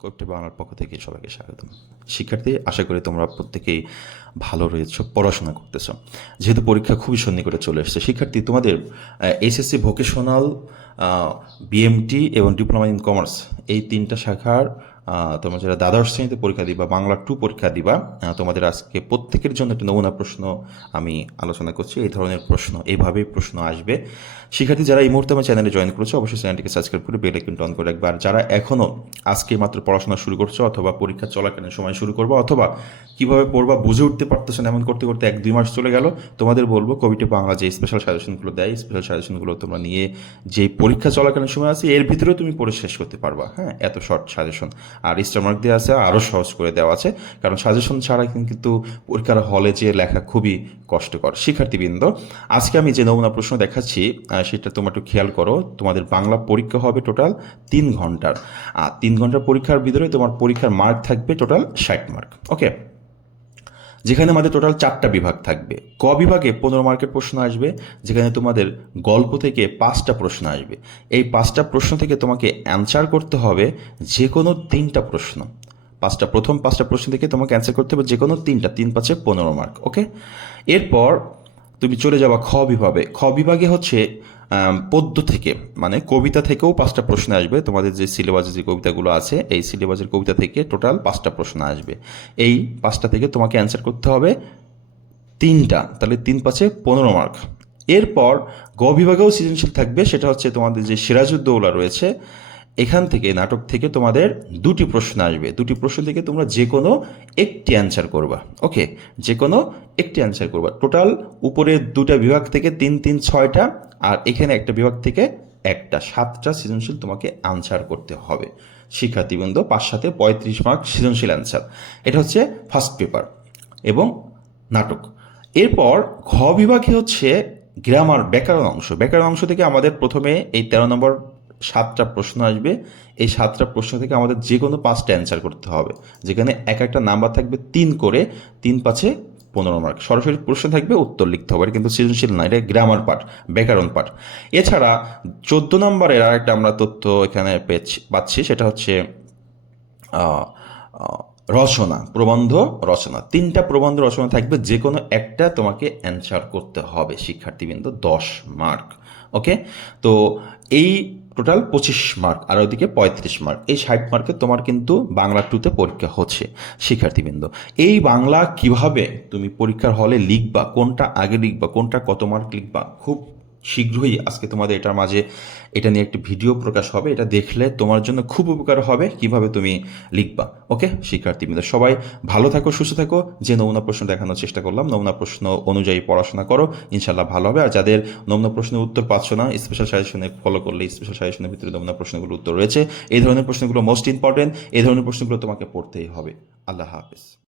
কোপটে বাংলার পক্ষ থেকে সবাইকে স্বাগতম। শিক্ষার্থী, আশা করি তোমরা প্রত্যেকেই ভালো রয়েছ, পড়াশোনা করতেছ। যেহেতু পরীক্ষা খুবই সন্নিকটে চলে এসেছে, শিক্ষার্থী, তোমাদের এসএসসি ভোকেশনাল বিএমটি এবং ডিপ্লোমা ইন কমার্স এই তিনটা শাখার তোমরা যারা দ্বাদশ শ্রেণীতে পরীক্ষা দিবা, বাংলা টু পরীক্ষা দিবা তোমাদের আজকে প্রত্যেকের জন্য একটা নমুনা প্রশ্ন আমি আলোচনা করছি। এই ধরনের প্রশ্ন এইভাবেই প্রশ্ন আসবে। শিক্ষার্থী যারা এই মুহূর্তে আমার চ্যানেলে জয়েন করেছ, অবশ্যই চ্যানেলটিকে সাবস্ক্রাইব করে বেল আইকনটা অন করে রাখবে। আর যারা এখনও আজকে মাত্র পড়াশোনা শুরু করছ, অথবা পরীক্ষা চলাকালীন সময় শুরু করব, অথবা কীভাবে পড়বা বুঝে উঠতে পারতেছো না, এমন করতে করতে এক, দুই মাস চলে গেল, তোমাদের বলব কবিটি বাংলা যে স্পেশাল সাজেশনগুলো দেয় স্পেশাল সাজেশনগুলো তোমরা নিয়ে যে পরীক্ষা চলাকালীন সময় আছে, এর ভিতরেও তুমি পড়ে শেষ করতে পারবা। হ্যাঁ এত শর্ট সাজেশন আর স্টার মার্ক দেওয়া আছে আরও সহজ করে দেওয়া আছে। কারণ সাজেশন ছাড়া কিন্তু পরীক্ষার হলে যে লেখা খুবই কষ্টকর। শিক্ষার্থীবৃন্দ, আজকে আমি যে নমুনা প্রশ্ন দেখাচ্ছি সেটা তোমার একটু খেয়াল করো। তোমাদের বাংলা পরীক্ষা হবে টোটাল তিন ঘণ্টার। আর তিন ঘণ্টার পরীক্ষার ভিতরে তোমার পরীক্ষার মার্ক থাকবে টোটাল ষাট মার্ক ওকে যেখানে আমাদের টোটাল চারটা বিভাগ থাকবে। ক বিভাগে পনেরো মার্কের প্রশ্ন আসবে, যেখানে তোমাদের গল্প থেকে পাঁচটা প্রশ্ন আসবে। এই পাঁচটা প্রশ্ন থেকে তোমাকে অ্যান্সার করতে হবে যে কোনো তিনটা প্রশ্ন। পাঁচটা, প্রথম পাঁচটা প্রশ্ন থেকে তোমাকে অ্যান্সার করতে হবে যে কোনো তিনটা, তিন পাঁচে পনেরো মার্ক ওকে এরপর তুমি চলে যাবা খ বিভাগে। খ বিভাগে হচ্ছে পদ্য থেকে মানে কবিতা থেকেও পাঁচটা প্রশ্ন আসবে। তোমাদের যে সিলেবাসে যে কবিতাগুলো আছে, এই সিলেবাসের কবিতা থেকে টোটাল পাঁচটা প্রশ্ন আসবে। এই পাঁচটা থেকে তোমাকে অ্যান্সার করতে হবে তিনটা, তাহলে তিন পাঁচে পনেরো মার্ক এরপর গ বিভাগেও সৃজনশীল থাকবে, সেটা হচ্ছে তোমাদের যে সিরাজউদ্দৌলা রয়েছে এখান থেকে, নাটক থেকে তোমাদের দুটি প্রশ্ন আসবে। দুটি প্রশ্ন থেকে তোমরা যে কোনো একটি অ্যান্সার করবা ওকে যে কোনো একটি অ্যান্সার করবা। টোটাল উপরে দুটা বিভাগ থেকে তিন তিন, ছয়টা, আর এখানে একটা বিভাগ থেকে একটা, সাতটা সৃজনশীল তোমাকে আনসার করতে হবে। শিক্ষার্থীবৃন্দ, পাঁচ সাথে পঁয়ত্রিশ মার্ক সৃজনশীল অ্যান্সার এটা হচ্ছে ফার্স্ট পেপার এবং নাটক। এরপর ঘ বিভাগে হচ্ছে গ্রামার ব্যাকরণ অংশ। ব্যাকরণ অংশ থেকে আমাদের প্রথমে এই তেরো নম্বর সাতটা প্রশ্ন আসবে। এই সাতটা প্রশ্ন থেকে আমাদের যে কোনো পাঁচটা অ্যান্সার করতে হবে। যেখানে এক একটা নাম্বার থাকবে তিন করে, তিন পাঁচে পনেরো মার্ক সরাসরি প্রশ্ন থাকবে, উত্তর লিখতে হবে। কিন্তু সৃজনশীল না, এটা গ্রামার পার্ট ব্যাকরণ পার্ট এছাড়া চোদ্দ নম্বরের আর একটা আমরা তথ্য এখানে পেয়েছি, পাচ্ছি। সেটা হচ্ছে রচনা, প্রবন্ধ রচনা। তিনটা প্রবন্ধ রচনা থাকবে যে কোনো একটা তোমাকে অ্যান্সার করতে হবে, শিক্ষার্থীবৃন্দ, দশ মার্ক ওকে তো এই টোটাল পঁচিশ মার্ক আর ওইদিকে পঁয়ত্রিশ মার্ক এই ষাট মার্কে তোমার কিন্তু বাংলা টুতে পরীক্ষা হচ্ছে, শিক্ষার্থীবৃন্দ। এই বাংলা কীভাবে তুমি পরীক্ষার হলে লিখবা, কোনটা আগে লিখবা, কোনটা কত মার্ক লিখবা, খুব শীঘ্রই আজকে তোমাদের এটার মাঝে এটা নিয়ে একটি ভিডিও প্রকাশ হবে। এটা দেখলে তোমার জন্য খুব উপকার হবে কীভাবে তুমি লিখবা। ওকে? শিক্ষার্থীবৃন্দ সবাই ভালো থাকো, সুস্থ থাকো। যে নমুনা প্রশ্ন দেখানোর চেষ্টা করলাম, নমুনা প্রশ্ন অনুযায়ী পড়াশোনা করো। ইনশাল্লাহ ভালো হবে। আর যাদের নমুনা প্রশ্নের উত্তর পাচ্ছ না স্পেশাল সাজেশনে ফলো করলে স্পেশাল সাজেশনের ভিতরে নমুনা প্রশ্নগুলোর উত্তর রয়েছে। এই ধরনের প্রশ্নগুলো মোস্ট ইম্পর্টেন্ট এই ধরনের প্রশ্নগুলো তোমাকে পড়তেই হবে। আল্লাহ হাফেজ।